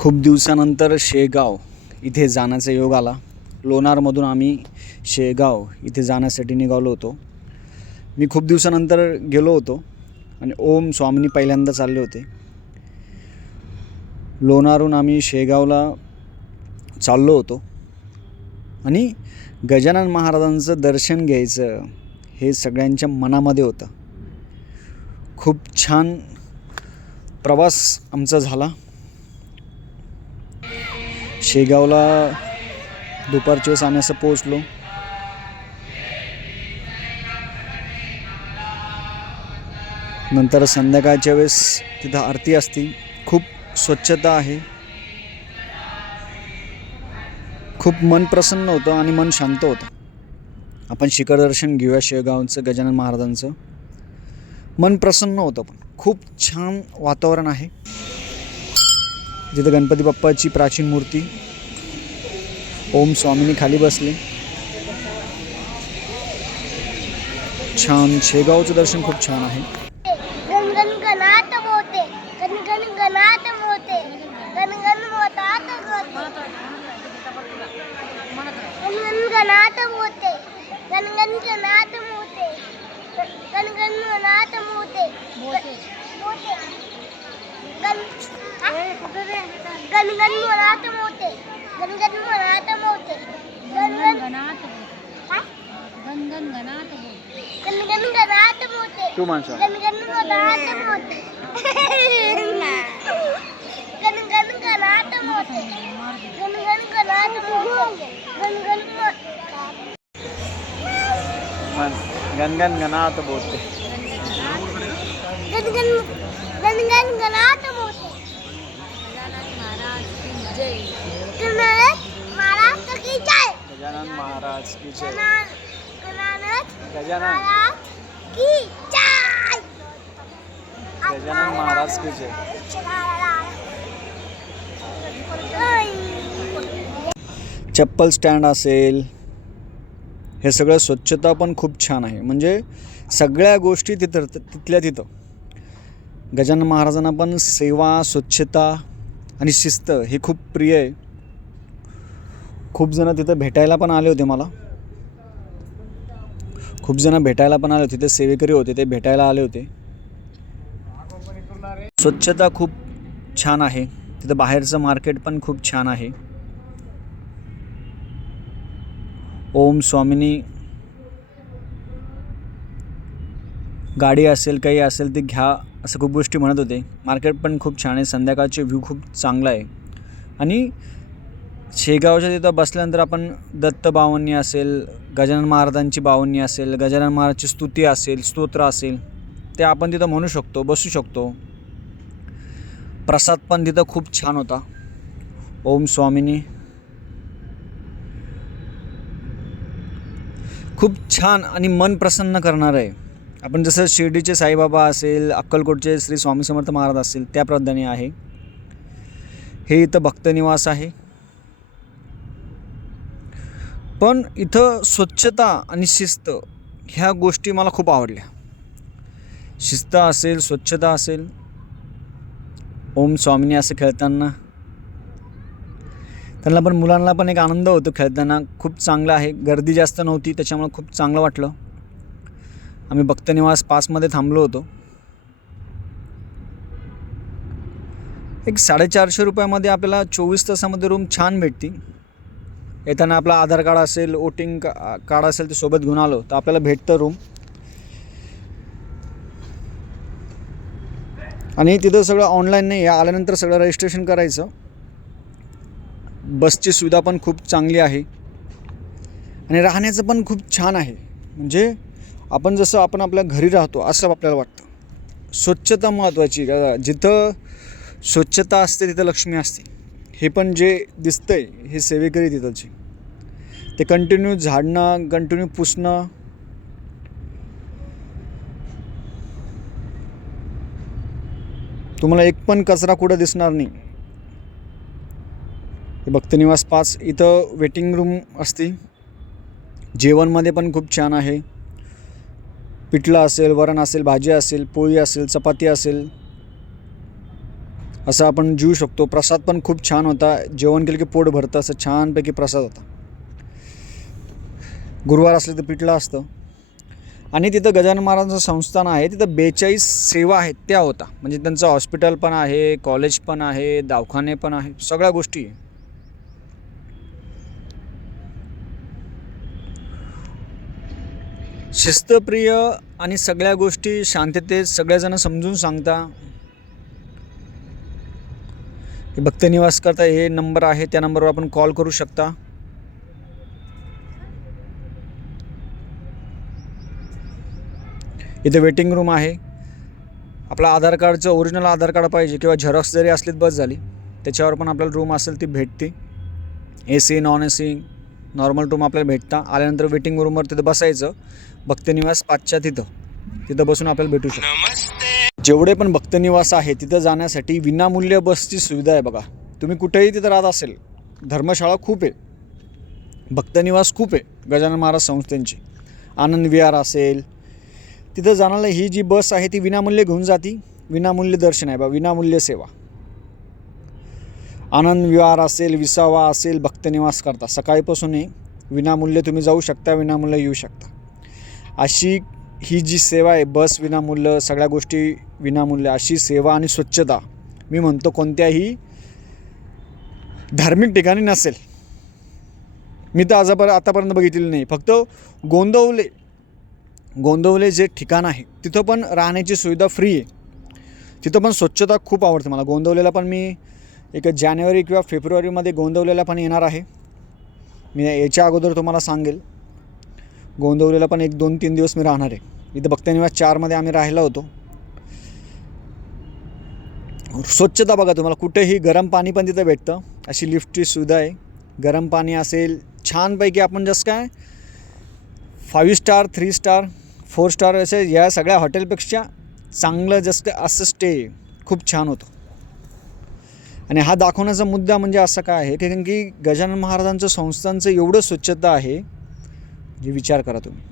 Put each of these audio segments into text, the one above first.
खूप दिवसानंतर शेगाव इथे जाण्याचा योग आला. लोणारमधून आम्ही शेगाव इथे जाण्यासाठी निघालो होतो. मी खूप दिवसानंतर गेलो होतो आणि ओम स्वामीनी पहिल्यांदा चालले होते. लोणारहून आम्ही शेगावला चाललो होतो आणि गजानन महाराजांचं दर्शन घ्यायचं हे सगळ्यांच्या मनामध्ये होतं. खूप छान प्रवास आमचा झाला. शेगावला दुपारच्या वेळेस आम्ही असं पोचलो नंतर संध्याकाळच्या वेळेस तिथं आरती असते. खूप स्वच्छता आहे. खूप मन प्रसन्न होतं आणि मन शांत होतं. आपण शिखर दर्शन घेऊया शेगावचं गजानन महाराजांचं. मन प्रसन्न होतं पण. खूप छान वातावरण आहे. जिथं गणपती बाप्पाची प्राचीन मूर्ती ओम स्वामीनी खाली बसले. छान शेगावचं दर्शन खूप छान आहे. मोते. गण गण गणात मोते गण गण मोतात गोते गण गण गणात मोते गण गण गणात मोते गण गण गणात मोते मोते गण गण गण मोरात मोते गण गण मोरात मोते गण गण काय? गण गण गणात मोते तू माणसा गणगण गणात मोते गणगण गणात मोते गणगण गणात मोते गणगण गणगण गणात बोलते गणगण गणगण गणात मोते गणगण महाराज की जय गजानन महाराज की जय. गजानन महाराज की जय. गजानन महाराज की जय. चप्पल स्टँड असेल हे सगळं स्वच्छता पण खूप छान आहे. म्हणजे सगळ्या गोष्टी तिथं तिथल्या तिथं. गजानन महाराजांना पण सेवा स्वच्छता आणि शिस्त हे खूप प्रिय आहे. खूप जण तिथं भेटायला पण आले होते मला. खूप जण भेटायला पण आले होते. तिथे सेवेकरी होते ते भेटायला आले होते. स्वच्छता खूप छान आहे. तिथं बाहेरचं मार्केट पण खूप छान आहे. ओम स्वामिनी. गाडी असेल काही असेल ते घ्या असं खूप गोष्टी म्हणत होते. मार्केट पण खूप छान आहे. संध्याकाळचे व्ह्यू खूप चांगला आहे. आणि शेगावच्या तिथं बसल्यानंतर आपण दत्त बावन्नी असेल गजानन महाराजांची बावन्नी असेल गजानन महाराजची स्तुती असेल स्तोत्र असेल ते आपण तिथं म्हणू शकतो बसू शकतो. प्रसाद पण तिथं खूप छान होता. ओम स्वामिनी. खूप छान आणि मन प्रसन्न करणारं आहे. आपण जसं शिर्डीचे साईबाबा असेल अक्कलकोटचे श्री स्वामी समर्थ महाराज असेल त्या प्रधाने आहे. हे इथं भक्तनिवास आहे. पण इथं स्वच्छता आणि शिस्त ह्या गोष्टी मला खूप आवडल्या. शिस्त असेल स्वच्छता असेल ओम स्वामिनी असं खेळताना. त्यांना पण मुलांना पण एक आनंद होतो खेळताना. खूप चांगलं आहे. गर्दी जास्त नव्हती त्याच्यामुळे खूप चांगलं वाटलं. आम्ही भक्तनिवास पासमध्ये थांबलो होतो. एक साडेचारशे रुपयामध्ये आपल्याला चोवीस तासामध्ये रूम छान भेटती येताना आपला आधार कार्ड असेल वोटिंग का कार्ड असेल ते सोबत घेऊन आलो. तर आपल्याला भेटतं रूम आणि तिथं सगळं ऑनलाईन नाही आहे आल्यानंतर सगळं रजिस्ट्रेशन करायचं. बसची सुविधा पण खूप चांगली आहे. आणि राहण्याचं पण खूप छान आहे. म्हणजे आपण जसं आपण आपल्या घरी राहतो असं आपल्याला वाटतं. स्वच्छता महत्त्वाची जिथं स्वच्छता असते तिथं लक्ष्मी असते. हे पण जे दिसतंय हे सेवेकरी तिथलचे. ते कंटिन्यू झाडणं कंटिन्यू पुसणं. तुम्हाला एक पण कचरा कुठं दिसणार नाही. हे भक्तनिवास पाच इथं वेटिंग रूम असते. जेवणमध्ये पण खूप छान आहे. पिठलं असेल वरण असेल भाजी असेल पोळी असेल चपाती असेल. असं आपण जेवू शकतो. प्रसाद पण खूप छान होता. जेवण केलं की पोट भरतं. असं छानपैकी प्रसाद होता. गुरुवार असले तर पिठलं असतं. आणि तिथं गजानन महाराजांचं संस्थान आहे. तिथं बेचाळीस सेवा आहेत. त्या होता. म्हणजे त्यांचं हॉस्पिटल पण आहे कॉलेज पण आहे दवाखाने पण आहे. सगळ्या गोष्टी. आहे शिस्तप्रिय आणि सगळ्या गोष्टी शांततेत सगळेजण समजून सांगता. भक्त निवास करता हे नंबर आहे त्या नंबरवर आपण कॉल करू शकता. इथे वेटिंग रूम आहे. आपला आधार कार्डचं ओरिजिनल आधार कार्ड पाहिजे किंवा झेरॉक्स जरी असलीत बस झाली त्याच्यावर पण आपल्याला रूम असेल ती भेटते. A C non A C normal room आपल्याला भेटता. आल्यानंतर वेटिंग रूमवर तिथं बसायचं. भक्तनिवास पाचच्या तिथं. तिथं बसून आपल्याला भेटू शकतो. जेवढे पण भक्तनिवास आहे तिथं जाण्यासाठी विनामूल्य बसची सुविधा आहे बघा. तुम्ही कुठेही तिथं राहत असेल धर्मशाळा खूप आहे. भक्तनिवास खूप आहे गजानन महाराज संस्थेंची. आनंद विहार असेल तिथं जाण्याला ही जी बस आहे ती विनामूल्य घेऊन जाती. विनामूल्य दर्शन आहे बा विनामूल्य सेवा. आनंद विहार असेल विसावा असेल भक्तनिवास करता. सकाळीपासूनही विनामूल्य तुम्ही जाऊ शकता विनामूल्य येऊ शकता. अशी ही जी सेवा आहे बस विनामूल्य सगळ्या गोष्टी विनामूल्य अशी सेवा आणि स्वच्छता मी म्हणतो कोणत्याही धार्मिक ठिकाणी नसेल. मी तर आजपर्यंत आतापर्यंत बघितलेली नाही. फक्त गोंदवले गोंदवले जे ठिकाण आहे तिथं पण राहण्याची सुविधा फ्री आहे. तिथं पण स्वच्छता खूप आवडते मला. गोंदवलेला पण मी एक जानेवारी किंवा फेब्रुवारीमध्ये गोंदवलेला पण येणार आहे. मी याच्या अगोदर तुम्हाला सांगेल. गोंदवलेला पण एक दोन तीन दिवस मी राहणार आहे. इथं भक्तनिवास चारमध्ये आम्ही राहिलो होतो. स्वच्छता बघा तुम्हाला कुठेही गरम पाणी पण तिथं भेटतं. अशी लिफ्टची सुविधा आहे. गरम पाणी असेल छानपैकी आपण जसं काय five star three star four star असे या सगळ्या हॉटेलपेक्षा चांगलं जसं काय असं स्टे खूप छान होतं. आणि हा दाखवण्याचा मुद्दा म्हणजे असा काय आहे की कारण की गजानन महाराजांचं संस्थांचं एवढं स्वच्छता आहे जे विचार करा तुम्ही.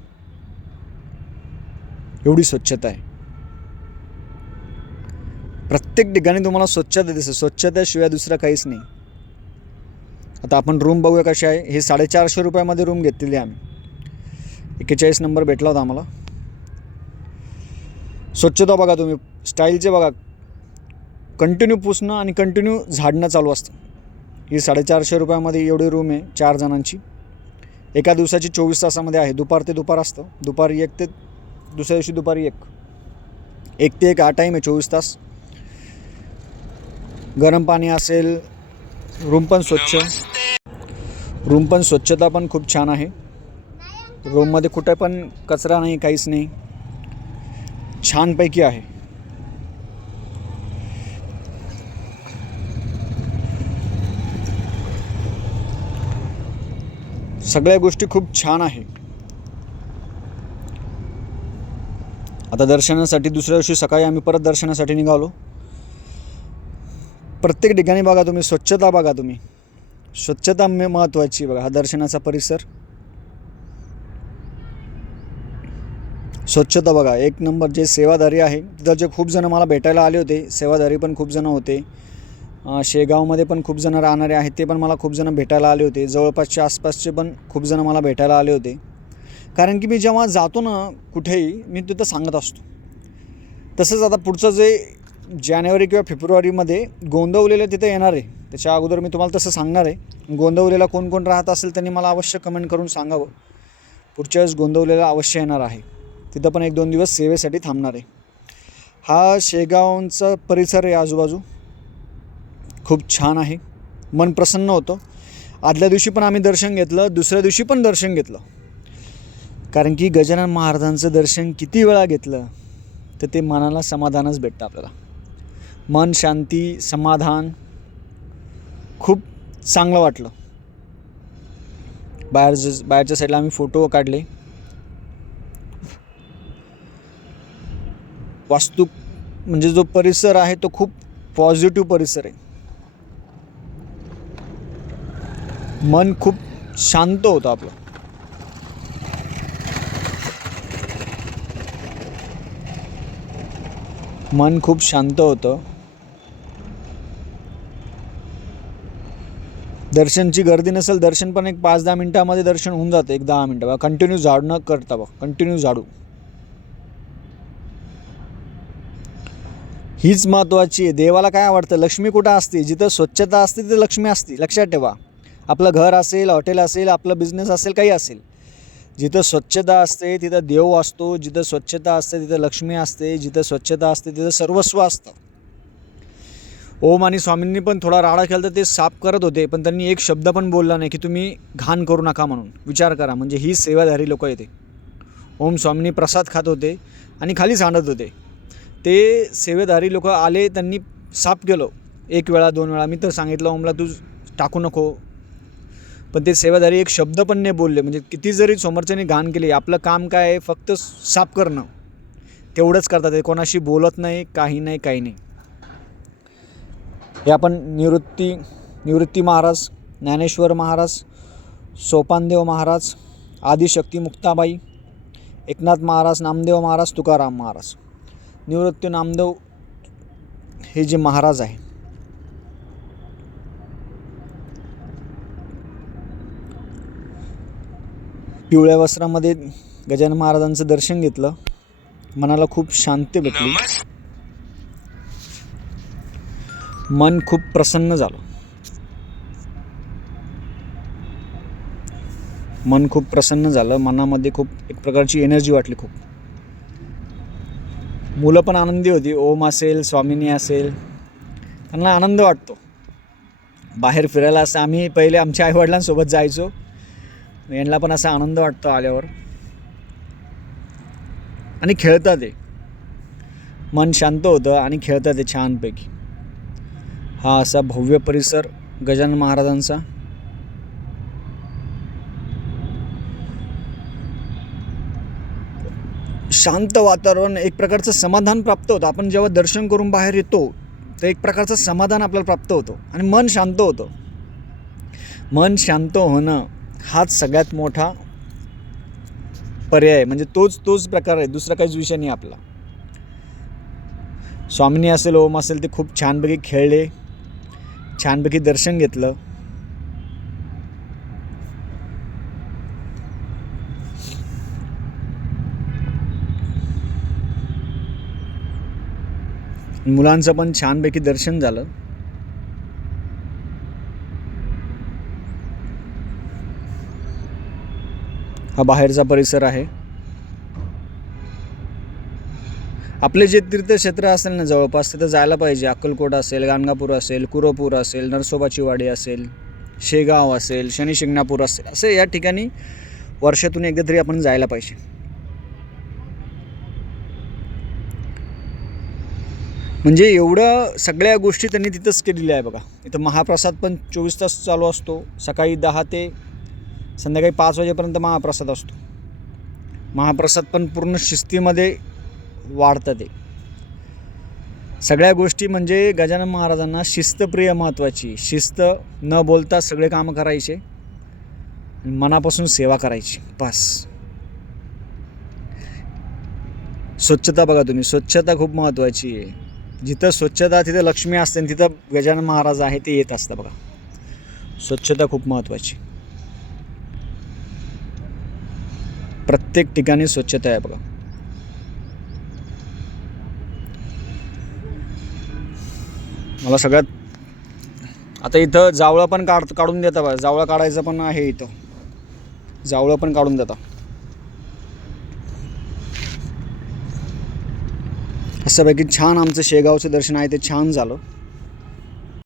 एवढी स्वच्छता आहे. प्रत्येक ठिकाणी तुम्हाला स्वच्छता दिसेल. स्वच्छतेशिवाय दुसरं काहीच नाही. आता आपण रूम बघूया कशी आहे. हे साडेचारशे रुपयामध्ये रूम घेतलेली आहे आम्ही. एक्केचाळीस नंबर भेटला होता आम्हाला. स्वच्छता बघा तुम्ही. स्टाईलचे बघा. कंटिन्यू पुसणं आणि कंटिन्यू झाडणं चालू असतं. ही साडेचारशे रुपयामध्ये एवढी रूम आहे चार जणांची. एका दिवसाची चोवीस तासामध्ये आहे. दुपार ते दुपार असतं. दुपारी एक ते दुसऱ्या दिवशी दुपारी एक. एक ते एक हा टाईम आहे चोवीस तास. गरम पाणी असेल रूम पण स्वच्छ. रूम पण स्वच्छता पण खूप छान आहे. रूममध्ये कुठे पण कचरा नाही काहीच नाही. छानपैकी आहे. सगळ्या गोष्टी खूप छान आहे. आता दर्शनासाठी दुसऱ्या दिवशी सकाळी आम्ही परत दर्शनासाठी निघालो. प्रत्येक ठिकाणी बघा तुम्ही स्वच्छता बघा तुम्ही. स्वच्छता मे महत्त्वाची बघा हा दर्शनाचा परिसर. स्वच्छता बघा एक नंबर जे सेवाधारी आहे तिथं जे खूप जणं मला भेटायला आले होते सेवाधारी पण खूप जण होते. शेगावमध्ये पण खूप जणं राहणारे आहेत ते पण मला खूप जणं भेटायला आले होते. जवळपासच्या आसपासचे पण खूप जणं मला भेटायला आले होते. कारण की मी जेव्हा जातो ना कुठेही मी तिथं सांगत असतो. तसंच आता पुढचं जे जानेवारी किंवा फेब्रुवारीमध्ये गोंदवलेलं तिथं येणार आहे त्याच्या अगोदर मी तुम्हाला तसं सांगणार आहे. गोंदवलेला कोण कोण राहत असेल त्यांनी मला अवश्य कमेंट करून सांगावं. पुढच्या वेळेस गोंदवलेला अवश्य येणार आहे. तिथं पण एक दोन दिवस सेवेसाठी थांबणार आहे. हा शेगावचा परिसर आहे आजूबाजू. खूप छान आहे. मन प्रसन्न होतं. आदल्या दिवशी पण आम्ही दर्शन घेतलं दुसऱ्या दिवशी पण दर्शन घेतलं. कारण की गजानन महाराजांचं दर्शन किती वेळा घेतलं तर ते मनाला समाधानच भेटतं आपल्याला. मन शांती समाधान खूप चांगलं वाटलं. बाहेर बाहेरच्या साईडला आम्ही फोटो काढले. वास्तू म्हणजे जो परिसर आहे तो खूप पॉझिटिव्ह परिसर आहे. मन खूप शांत होतं आपलं. मन खूप शांत होतं. दर्शनची गर्दी नसेल दर्शन पण एक पाच दहा मिनटामध्ये दर्शन होऊन जातं एक दहा मिनटं. बा कंटिन्यू झाडू न करता बघ कंटिन्यू झाडू. हीच महत्त्वाची आहे. देवाला काय आवडतं? लक्ष्मी कुठं असते? जिथं स्वच्छता असते तिथं लक्ष्मी असते. लक्षात ठेवा. आपलं घर असेल हॉटेल असेल आपलं बिझनेस असेल काही असेल. जिथं स्वच्छता असते तिथं देव असतो जिथं स्वच्छता असते तिथं लक्ष्मी असते जिथं स्वच्छता असते तिथं सर्वस्व असतं. ओम आणि स्वामींनी पण थोडा राडा केला तर ते साफ करत होते पण त्यांनी एक शब्द पण बोलला नाही की तुम्ही घाण करू नका म्हणून. विचार करा म्हणजे ही सेवाधारी लोक येते ओम स्वामींनी प्रसाद खात होते आणि खाली सांडत होते. ते सेवेधारी लोक आले त्यांनी साफ केलं. एक वेळा दोन वेळा मी तर सांगितलं ओमला तू टाकू नको पण ते सेवाधारी एक शब्द पण नाही बोलले. म्हणजे किती जरी समोरच्याने घाण केली आपलं काम काय आहे फक्त साफ करणं. तेवढंच करतात. ते कोणाशी बोलत नाही काही नाही काही नाही. हे आपण निवृत्ती निवृत्ती महाराज ज्ञानेश्वर महाराज सोपानदेव महाराज आदिशक्ती मुक्ताबाई एकनाथ महाराज नामदेव महाराज तुकाराम महाराज. निवृत्ती नामदेव हे जे महाराज आहे पिवळ्या वस्त्रामध्ये गजानन महाराजांचं दर्शन घेतलं. मनाला खूप शांती भेटली. मन खूप प्रसन्न झालं. मन खूप प्रसन्न झालं. मनामध्ये खूप एक प्रकारची एनर्जी वाटली खूप. मुलं पण आनंदी होती. ओम असेल स्वामिनी असेल. त्यांना आनंद वाटतो. बाहेर फिरायला असं आम्ही पहिले आमच्या आईवडिलांसोबत जायचो. यांना पण असा आनंद वाटतो आल्यावर. आणि खेळतात ते. मन शांत होतं आणि खेळतात ते छानपैकी. हा असा भव्य परिसर गजानन महाराजांचा. शांत वातावरण एक प्रकारचं समाधान प्राप्त होतं. आपण जेव्हा दर्शन करून बाहेर येतो तर एक प्रकारचं समाधान आपल्याला प्राप्त होतं. आणि मन शांत होतं. मन शांत होणं हाच सगळ्यात मोठा पर्याय आहे. म्हणजे तोच तोच प्रकार आहे. दुसरा काहीच विषय नाही आपला. स्वामिनी असेल ओम असेल ते खूप छानपैकी खेळले. छानपैकी दर्शन घेतलं. मुलांचं पण छानपैकी दर्शन झालं. हा बाहेरचा परिसर आहे. आपले जे तीर्थक्षेत्र असेल ना जवळपास तिथं जायला पाहिजे. अक्कलकोट असेल गाणगापूर असेल कुरोपूर असेल नरसोबाची वाडी असेल शेगाव असेल शनी शिंगणापूर असेल असे या ठिकाणी वर्षातून एकदा तरी आपण जायला पाहिजे. म्हणजे एवढं सगळ्या गोष्टी त्यांनी तिथंच केलेल्या आहे बघा. इथं महाप्रसाद पण चोवीस तास चालू असतो. सकाळी दहा ते संध्याकाळी पाच वाजेपर्यंत महाप्रसाद असतो. महाप्रसाद पण पूर्ण शिस्तीमध्ये वाढतं ते. सगळ्या गोष्टी म्हणजे गजानन महाराजांना शिस्तप्रिय महत्त्वाची. शिस्त न बोलता सगळे कामं करायचे. मनापासून सेवा करायची. बस. स्वच्छता बघा तुम्ही. स्वच्छता खूप महत्त्वाची आहे. जिथं स्वच्छता तिथं लक्ष्मी असते आणि तिथं गजानन महाराज आहे ते येत असतं बघा. स्वच्छता खूप महत्त्वाची. प्रत्येक ठिकाणी स्वच्छता आहे बघा. मला सगळ्यात आता इथं जावळं पण काढ काढून देता बघा. जावळं काढायचं पण आहे इथं. जावळं पण काढून देता. असंपैकी छान आमचं शेगावचं दर्शन आहे ते छान झालं.